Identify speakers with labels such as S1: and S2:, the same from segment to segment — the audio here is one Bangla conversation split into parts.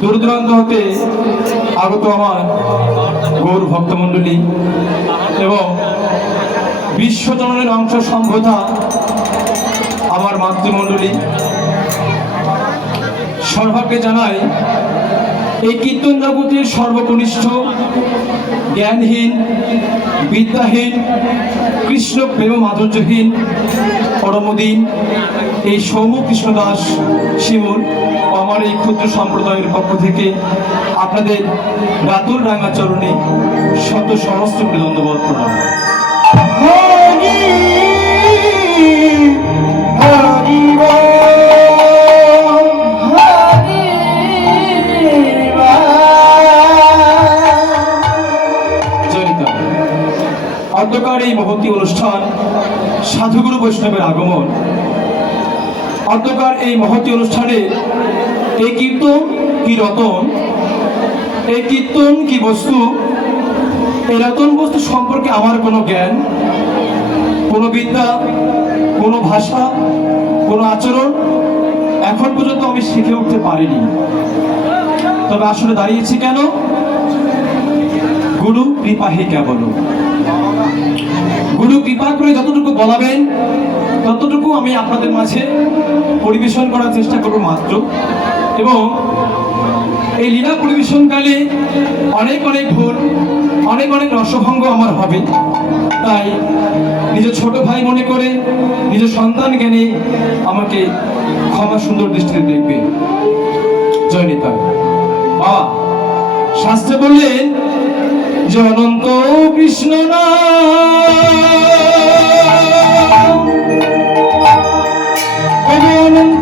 S1: দূর দূরান্ত হতে আগত আমার গৌর ভক্তমণ্ডলী এবং বিশ্বজনের অংশ সম্ভোধা আমার মাতৃমণ্ডলী। সর্বাগ্যে জানাই, এই কীর্তন জগতের সর্বকনিষ্ঠ, জ্ঞানহীন, বিদ্যাহীন, কৃষ্ণ প্রেম মাধুর্যহীন, পরমদিন, এই সৌম্য কৃষ্ণদাস শিমুল এই ক্ষুদ্র সম্প্রদায়ের পক্ষ থেকে আপনাদের রাতুল রাঙা চরণে শত সহস্র দণ্ডবোধ প্রণাম। অন্ধকার এই মহতি অনুষ্ঠান সাধুগুরু বৈষ্ণবের আগমন। অন্ধকার এই মহতি অনুষ্ঠানে এই কীর্তন কি রতন? এই কীর্তন কি বস্তু? এই রতন বস্তু সম্পর্কে আমার কোনো জ্ঞান, কোনো বিদ্যা, কোনো ভাষা, কোনো আচরণ এখন পর্যন্ত আমি শিখে উঠতে পারিনি। তবে আসলে দাঁড়িয়েছি কেন? গুরু কৃপাহি কেবল গুরু কৃপা করে যতটুকু বলাবেন, ততটুকু আমি আপনাদের মাঝে পরিবেশন করার চেষ্টা করব মাত্র। এবং এই লীলা পরিবেশনকালে অনেক অনেক ভুল অনেক অনেক রসভঙ্গ আমার হবে। তাই নিজের ছোট ভাই মনে করে নিজের সন্তান জ্ঞানে আমাকে ক্ষমা সুন্দর দৃষ্টিতে দেখবে। জয় নিতাই বাবা, শাস্ত্রে বললেন যে অনন্ত কৃষ্ণ ওগো অনন্ত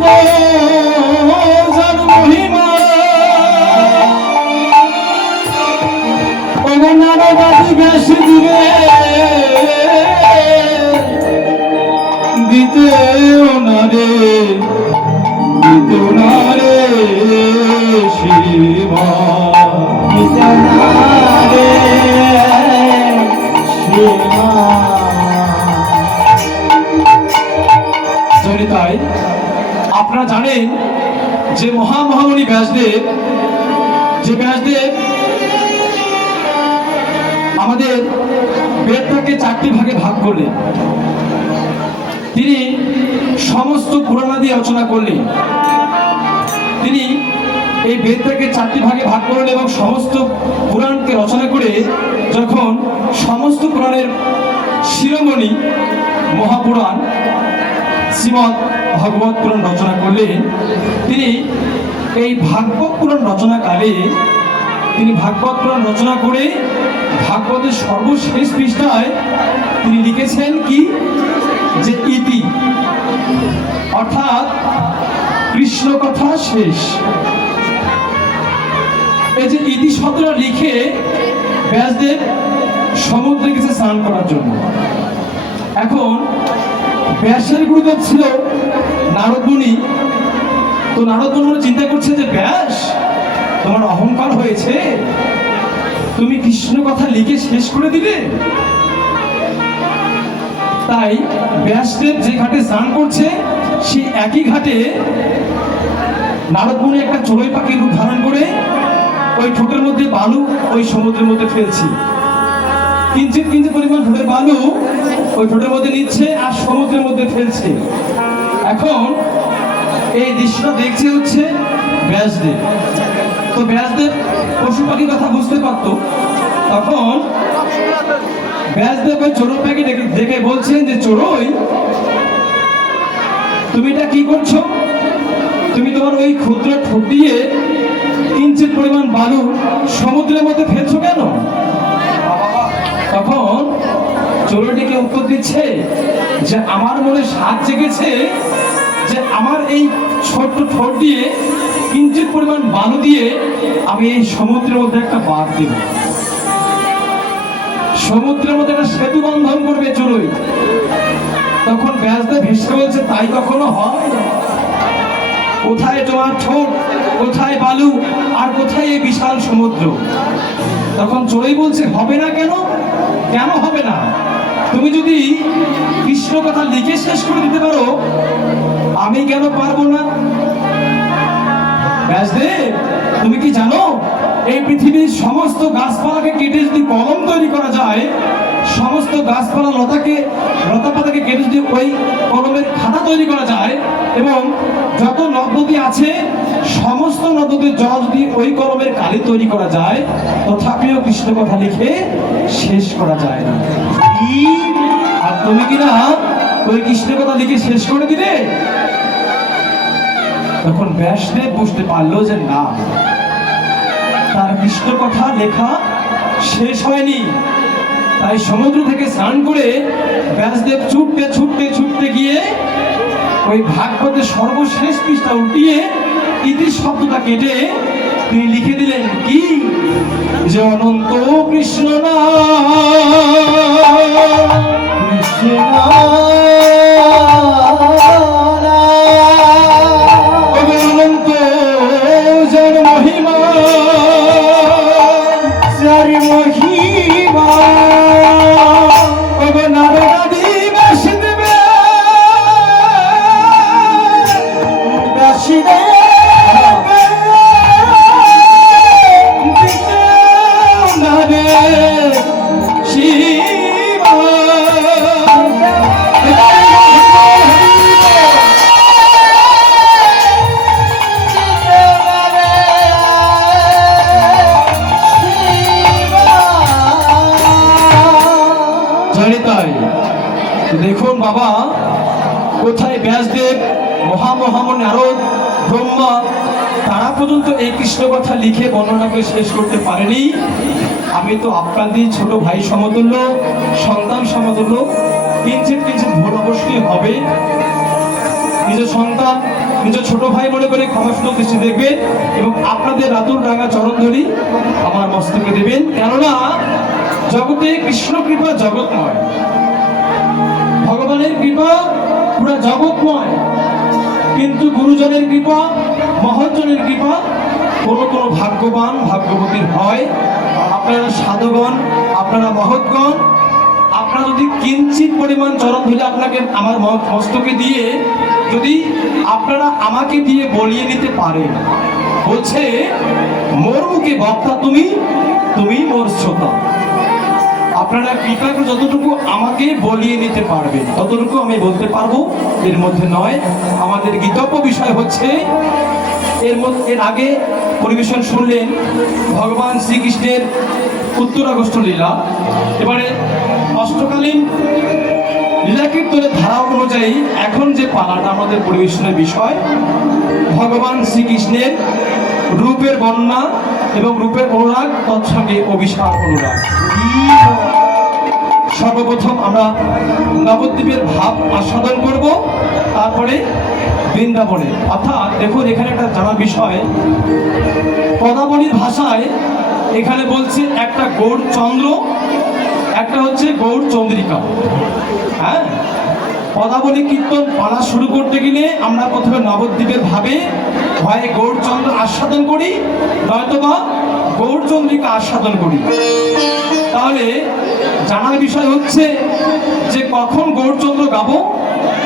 S1: তাই আপনারা জানেন যে মহামহামণি ব্যাসদেব যে ব্যাসদেব আমাদের বেদটাকে চারটি ভাগে ভাগ করলেন। তিনি সমস্ত পুরাণাদি রচনা করলেন। তিনি এই বেদটাকে চারটি ভাগে ভাগ করলেন এবং সমস্ত পুরাণকে রচনা করে যখন সমস্ত পুরাণের শিরোমণি মহাপুরাণ শ্রীমৎ ভাগবত পুরাণ রচনা করলেন, তিনি এই ভাগবত পুরাণ রচনাকালে তিনি ভাগবত পুরাণ রচনা করে ভাগবতের সর্বশেষ পৃষ্ঠায় তিনি লিখেছেন কি? যে ইতি। অর্থাৎ কৃষ্ণ কথা শেষ। এই যে ইতি শব্দটা লিখে ব্যাসদেব সমুদ্রে গেছে স্নান করার জন্য। এখন ব্যাসের গুরুদেব ছিল নারদমণি। তো নারদমণি চিন্তা করছে যে, ব্যাস, তোমার অহংকার হয়েছে। তুমি কৃষ্ণ কথা লিখে শেষ করে দিবে তাই ব্যাসদেব যে ঘাটে স্নান করছে, সেই একই ঘাটে নারদমণি একটা চড়ুই পাখির রূপ ধারণ করে ওই ঠোঁটের মধ্যে বালু, ওই সমুদ্রের মধ্যে ফেলছি। কিঞ্চিত কিঞ্চিত পরিমাণ ঠোঁটের বালু ওই ঠোঁটের মধ্যে নিচ্ছে আর সমুদ্রের মধ্যে ফেলছে। এখন এই দৃশ্যটা দেখছে হচ্ছে ব্যাসদেব। তো ব্যাসদেব পশু পাখির কথা বুঝতে পারতো। তখন ব্যাসদেব ওই পাখি দেখে বলছেন যে চড়ুই তুমি এটা কি করছ? তুমি তোমার ওই ক্ষুদ্র ঠোঁট দিয়ে কিঞ্চিত পরিমাণ বালু সমুদ্রের মধ্যে ফেলছো কেন? তখন চোরটিকে উত্তর দিচ্ছে যে, আমার মনে সাত জেগেছে যে, আমার এই ছোট্ট ঠোঁট দিয়ে কিঞ্চিত পরিমাণ বালু দিয়ে আমি এই সমুদ্রের মধ্যে একটা বাদ দেব। সমুদ্রের মধ্যে একটা সেতু বন্ধন করবে চড়ুই তখন ব্যাসদেব ভেসে বলছে, তাই কখনো হয় কোথায় তোমার ঠোঁট? কোথায় বালু? আর কোথায় এই বিশাল সমুদ্র? তখন চড়ুই বলছে, হবে না কেন? কেন হবে না? তুমি যদি কৃষ্ণ কথা লিখে শেষ করে দিতে পারো, আমি কেন পারব না? ব্যাসদেব, তুমি কি জানো? এই পৃথিবীর সমস্ত গাছপালাকে কেটে যদি কলম তৈরি করা যায়, সমস্ত গাছপালা লতাকে লতা পাতাকে কেটে যদি ওই কলমের খাতা তৈরি করা যায়, এবং যত নদ আছে, সমস্ত নদ নদীর জল যদি ওই কলমের কালি তৈরি করা যায়, তথাপিও কৃষ্ণ কথা লিখে শেষ করা যায় না। আর তুমি কি না ওই কৃষ্ণ কথা লিখে শেষ করে দিলে? তখন ব্যাসদেব বুঝতে পারল যে না। তার কৃষ্ণ কথা লেখা শেষ হয়নি। তাই সমুদ্র থেকে স্নান করে ব্যাসদেব ছুটতে ছুটতে ছুটতে গিয়ে ওই ভাগবতের সর্বশেষ পৃষ্ঠা উঠিয়ে ইতি শব্দটা কেটে তিনি লিখে দিলেন, কি? যে অনন্ত কৃষ্ণ না। অনন্ত বাবা, কোথায় ব্যাসদেব মহামহামন নারদ ব্রহ্মা, তারা পর্যন্ত এই কৃষ্ণ কথা লিখে বর্ণনা করে শেষ করতে পারেনি। আমি তো আপনাদের ছোট ভাই সমতুল্য, সন্তান সমতুল্য কিঞ্চিত কিঞ্চিত ভুল অবশ্যই হবে। নিজের সন্তান নিজের ছোট ভাই মনে করে ক্ষমা সুন্দর দৃষ্টি দেখবেন এবং আপনাদের রাতুর রাঙা চরণ ধরি আমার মস্তকে দেবেন। কেননা, জগতে কৃষ্ণ কৃপা জগৎময় ভগবানের কৃপা পুরা জগৎময়। কিন্তু গুরুজনের কৃপা মহৎজনের কৃপা কোনো কোনো ভাগ্যবান, ভাগ্যবতীর হয়। আপনারা সাধুগণ, আপনারা মহৎগণ, আপনারা যদি কিঞ্চিত পরিমাণ চরণ ধুলে আপনাকে আমার মস্তকে দিয়ে, যদি আপনারা আমাকে দিয়ে বলিয়ে নিতে পারেন, বলছে মোর মুখে বক্তা তুমি তুমি মোর শ্রোতা। আপনারা কৃপা করে যতটুকু আমাকে বলিয়ে নিতে পারবেন, ততটুকু আমি বলতে পারব। এর মধ্যে নয়, আমাদের গীতব্য বিষয় হচ্ছে, এর মধ্যে, এর আগে পরিবেশন শুনলেন ভগবান শ্রীকৃষ্ণের উত্তরাগস্ত লীলা। এবারে অষ্টকালীন লীলা কীর্তনের ধারা অনুযায়ী এখন যে পালাটা আমাদের পরিবেশনের বিষয়, ভগবান শ্রীকৃষ্ণের রূপের বর্ণনা এবং রূপের অনুরাগ, তৎসঙ্গে অভিশাপ অনুরাগ। সর্বপ্রথম আমরা নবদ্বীপের ভাব আস্বাদন করব, তারপরে বৃন্দাবনে। অর্থাৎ দেখুন, এখানে একটা জানা বিষয়। পদাবলীর ভাষায় এখানে বলছে একটা গৌড় চন্দ্র, একটা হচ্ছে গৌড় চন্দ্রিকা। হ্যাঁ? পদাবলী কীর্তন পালা শুরু করতে গেলে আমরা প্রথমে নবদ্বীপের ভাবে হয় গৌরচন্দ্র আস্বাদন করি, নয়তোবা গৌরচন্দ্রিকা আস্বাদন করি। তাহলে জানার বিষয় হচ্ছে যে কখন গৌরচন্দ্র গাবো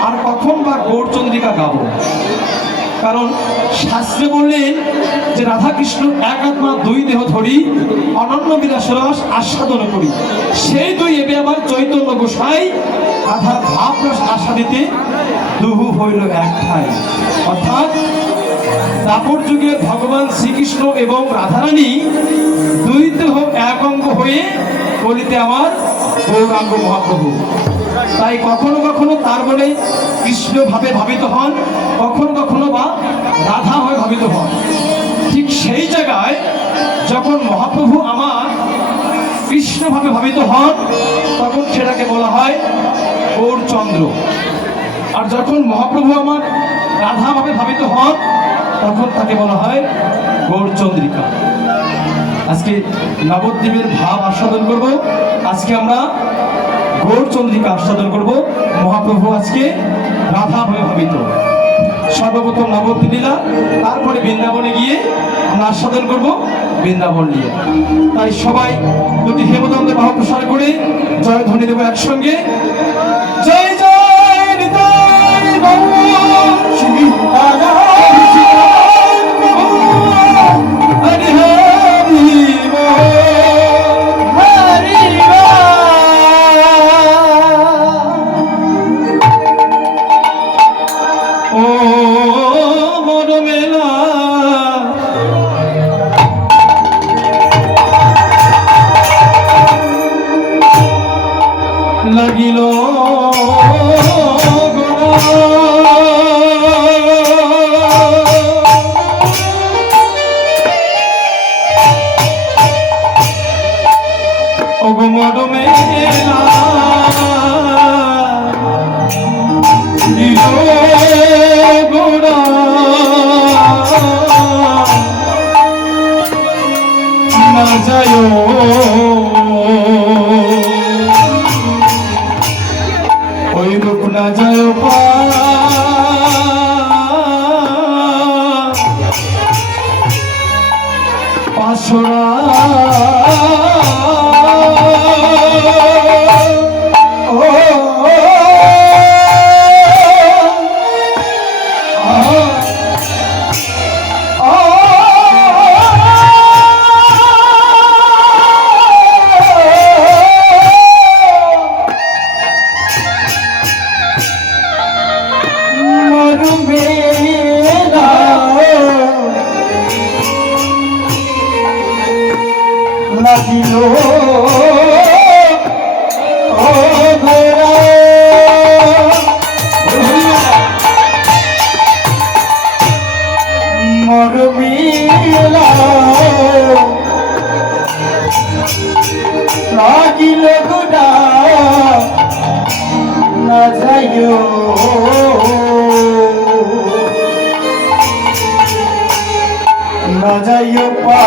S1: আর কখন বা গৌরচন্দ্রিকা গাবো। কারণ শাস্ত্রে বললেন যে রাধাকৃষ্ণ এক আত্মা দুই দেহ ধরি, অনন্য বিলাস রস আস্বাদন করি। সেই দুই এবে আবার চৈতন্য গোসাই রাধার ভাব রস আস্বাদিতে দুহু হইল এক ঠাই। অর্থাৎ দাপর যুগে ভগবান শ্রীকৃষ্ণ এবং রাধারানী দুই এক অঙ্গ হয়ে বলিতে আমার গৌরাঙ্গ মহাপ্রভু। তাই কখনো কখনো তার বলে কৃষ্ণ ভাবে ভাবিত হন, কখনো কখনো বা রাধা হয়ে ভাবিত হন। ঠিক সেই জায়গায় যখন মহাপ্রভু আমার কৃষ্ণ ভাবে ভাবিত হন, তখন সেটাকে বলা হয় গৌরচন্দ্র। আর যখন মহাপ্রভু আমার রাধাভাবে ভাবিত হন তখন তাকে বলা হয় গৌরচন্দ্রিকা। আজকে নবদ্বীপের ভাব আস্বাদন করব। আজকে আমরা গৌরচন্দ্রিকা আস্বাদন করব। মহাপ্রভু আজকে রাধা হয়ে ভাবিত। সর্বপ্রথম নবদ্বীপ লীলা, তারপরে বৃন্দাবনে গিয়ে আমরা আস্বাদন করব বৃন্দাবন নিয়ে। তাই সবাই দুটি হেমদন্ডে ভাব প্রসার করে জয় ধ্বনি দেব একসঙ্গে। জয় জয়, নিতাই গৌর পাশরা
S2: মরমিলা লাগিল গুডা। না যাইও। না যাইও পা।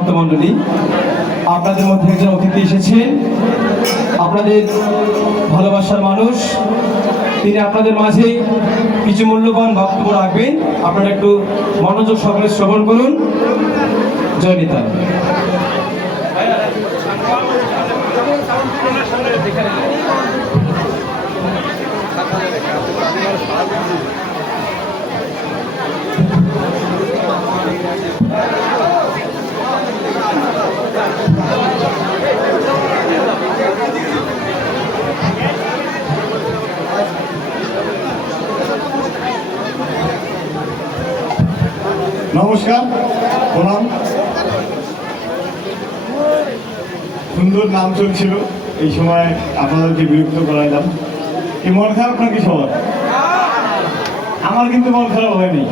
S1: সুধী ভক্ত মণ্ডলী আপনাদের মধ্যে একজন অতিথি এসেছে। আপনাদের ভালোবাসার মানুষ, তিনি আপনাদের মাঝে কিছু মূল্যবান বক্তব্য রাখবেন। আপনারা একটু মনোযোগ সকলে শ্রবণ করুন। জয় নিতাই
S3: নমস্কার, প্রণাম। সুন্দর নাম চলছিল, এই সময় আপনাদেরকে বিরক্ত করাইলাম। এই মন খারাপ নাকি সবার? আমার কিন্তু মন খারাপ হয়নি।